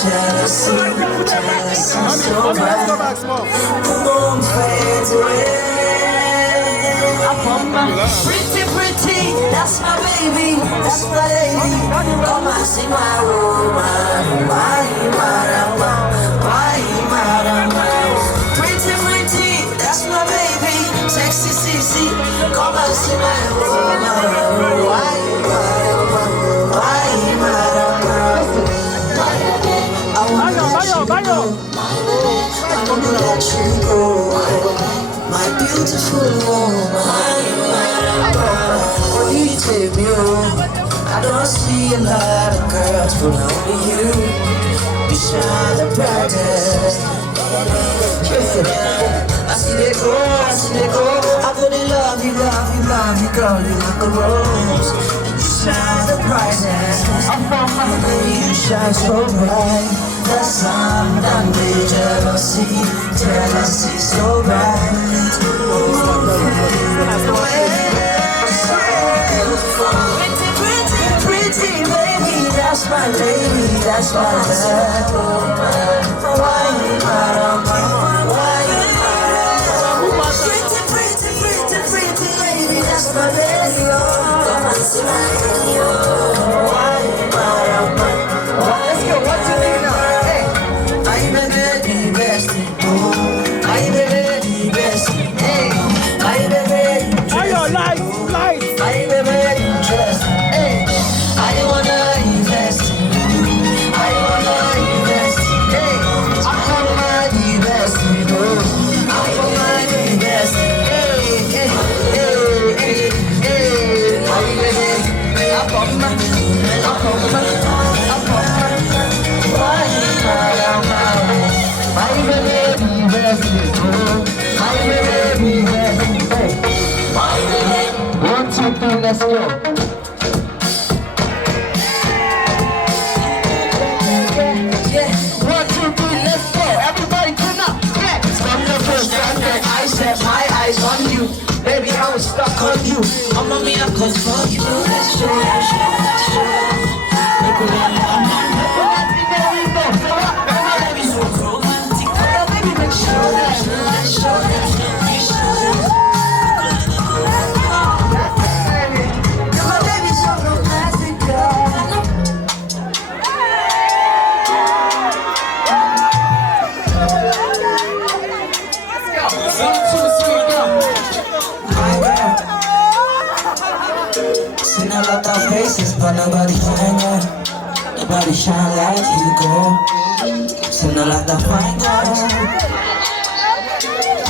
jealousy so bright. The moon fades away. Pretty, pretty, that's my baby, that's my lady. Come and see my woman. Why, marama, why, marama. Pretty, pretty, that's my baby, sexy, sexy. Come and see my woman. Why, marama, why, marama. I wanna let you go. I wanna let you go. My beautiful woman. What do you take me home? I don't see a lot of girls, but only you. You shine the brightest. I see they go, I see they go. I really love you, love you, love you, girl. You like a rose. You shine the brightest. You shine so bright. The sun that made jealousy, jealousy so bright. Pretty, pretty, baby, that's my baby, that's my love. Why you marama? Why you marama? Pretty, pretty, pretty, pretty lady, that's my baby. Come and see my baby. Why you marama? Let's go. What you think now? Hey, I'm a baby best. I'm a baby best. Hey, I'm a baby. Are your lights? I'm a very interest. Hey, I wanna invest in you. I wanna invest. Hey, I wanna invest in you. I wanna invest. Hey, hey, hey, hey, hey. I'm ready. Up on my. Why I'm ready to invest in you. I'm ready to invest. Hey, I'm ready. 1, 2, 3, let's go. Yeah, 1, 2, 3, let's go. Everybody come up. Yeah. From the first time that I set my eyes on you, baby, I was stuck on you. I'm on me, I'm cause fuck you. Let's show that shit. Look at that. Baby, so romantic. Baby, make sure that. Show that. Seen a lot of faces, but nobody fine, yeah. Nobody shine like you, girl. Seen a lot of fine girls.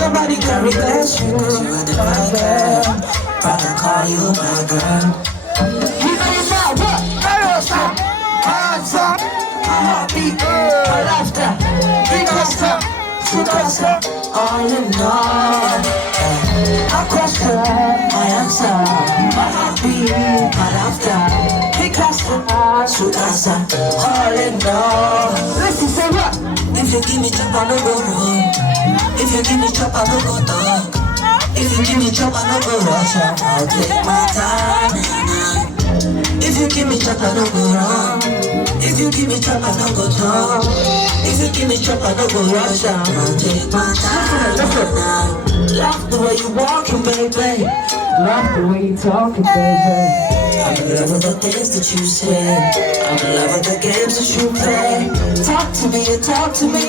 Nobody can replace you, cause you are the fine girl. But I call you my girl. You know you're my what? My roster, my answer, my heartbeat, my laughter, big monster, true monster, all in all. My question, my answer, my heartbeat, my laughter, big monster, true monster, all in all. Listen, say what? If you give me chop, I no go wrong. If you give me chop, I no go talk. If you give me chop, I no go rush. I'll take my time. If you give me chop, I no go wrong. If you give me chop, I no go talk. If you give me chop, I no go rush. I'll take my time. Love the way you walking, baby. Love the way you talking, baby. I'm in love with the things that you say. I'm in love with the games that you play. Talk to me,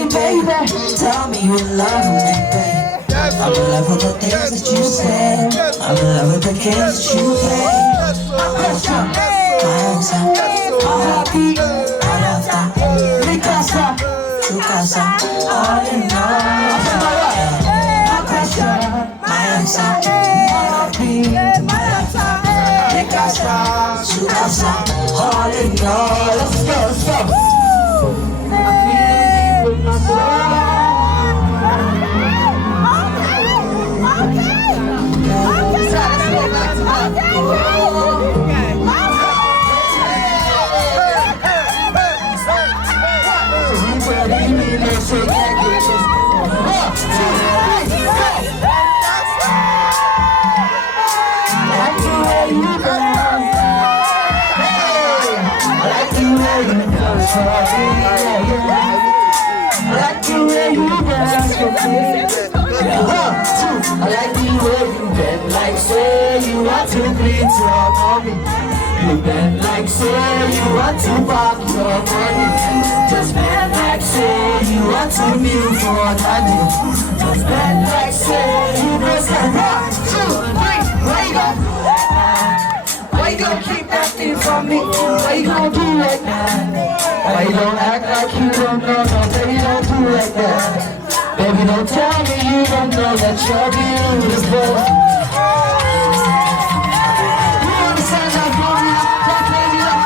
baby. Tell me you in love with me, baby. I'm in love with the things that you say. I'm in love with the games that you play. My pressure, my answer, my heartbeat, my laughter, mi casa, tu casa, all in all. My pressure, my answer, my heartbeat, my laughter, mi casa, tu casa, all in all. Let's go, let's go. I feel with my soul. I like the way you I like the way you dance for me. I like the way you bend like say you want to greet your mommy. You bend like say you want to pop your money. Just bend like say you want to kneel for daddy. Just bend like say you know say 1, 2, 3, where you go? Why you gon' keep that thing from me? Why you gon' do like that? Why you don't act like you don't know? No, baby, don't do like that. Baby, don't tell me you don't know that you're beautiful. You wanna stand up for me? Don't play me up.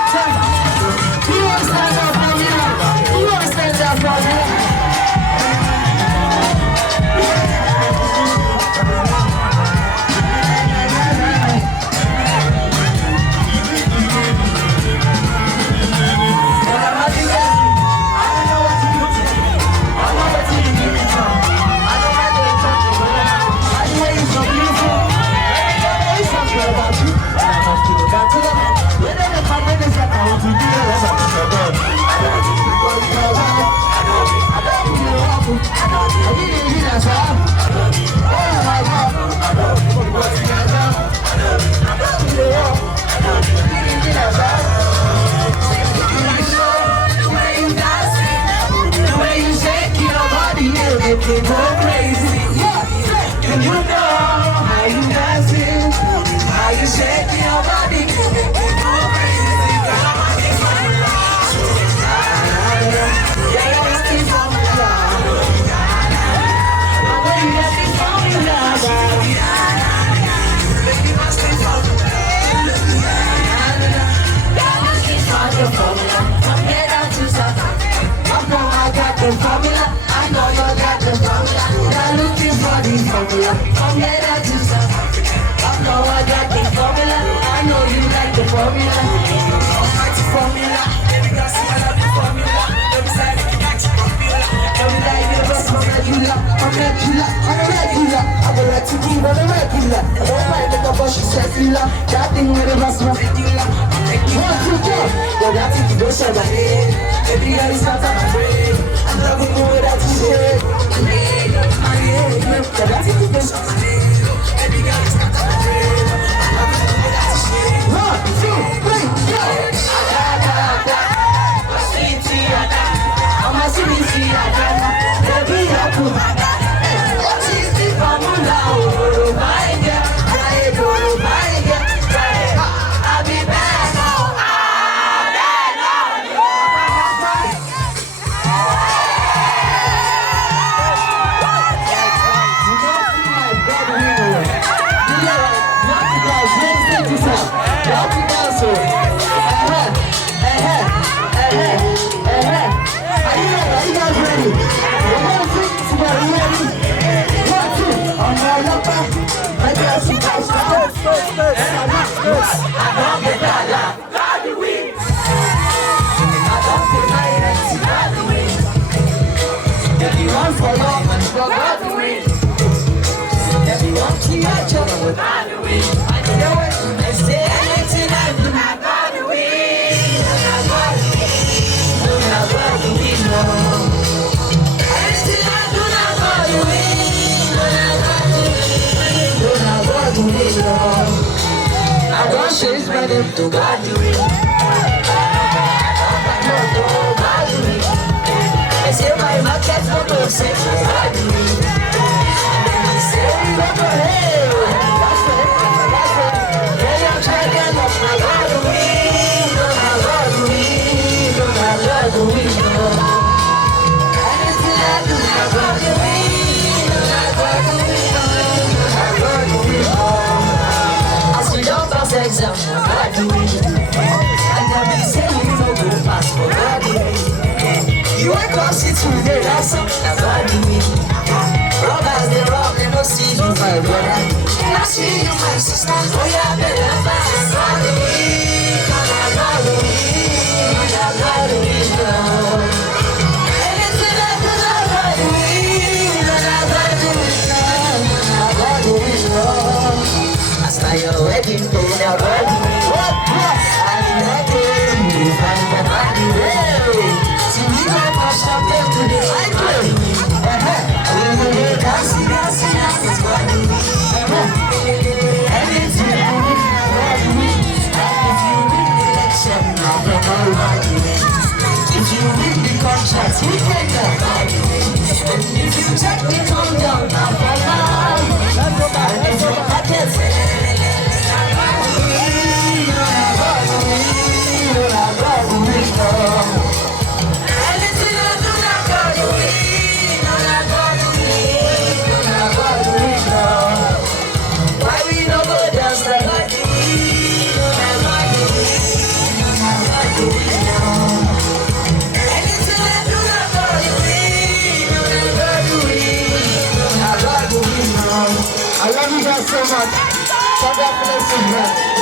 You wanna stand up for me? You wanna stand up for me? Go crazy, and you know how you dancing, how you shaking your body. Go crazy, yeah, you must be formula. I know you must be formula. Baby, you must be formula. You must be formula. From here down to South Africa, I know I got the formula. I know you got the formula. Now looking for the formula. From here down to South Africa, I know I got the formula. I know you like the formula. Almighty formula. Baby girl, see I love the formula. Every side you got your formula. Every day you the best from regular. I'm regular, I'm a regular. I would like to be on a regular. I don't mind the couple she's secular. That thing with the best from regular. 1, 2, 3. Yo, that thing to go so my head. Baby girl, it's not on my brain. I'm not gonna go without you shit. My head, yeah, that's it, it's on my head. Baby girl, it's not on my brain. I'm not gonna go without you shit. 1, 2, 3, go! Ada, sweetie, ada. I'm a sweetie, ada. Baby, I'm a ada. What is the formula? Oh, my girl. I go, my girl. I'll be back now. I don't change my name to God you will. I say my market photo say God you will. And they say you don't go hey. That's it. Hey, I'm trying to get off my God you will. Don't have God you will. Don't have God you will. Anything I do, I God you will. Don't have God you will. Don't have God you will. Exam, I do it. I never say you know good passport. I do it. You ain't cross it today, that's all. I do it. Robbers, they rob, they don't see you, my brother. I see you, my sister. Oh, yeah, better fast. I do it. I do it. I do it. Anything I do, I do it. I do it. I do it. After your wedding, I'm ready. I'm ready. I'm ready. That's weekend now. If you check me, calm down now for now. And if you're not I love you guys so much. Congratulations, man.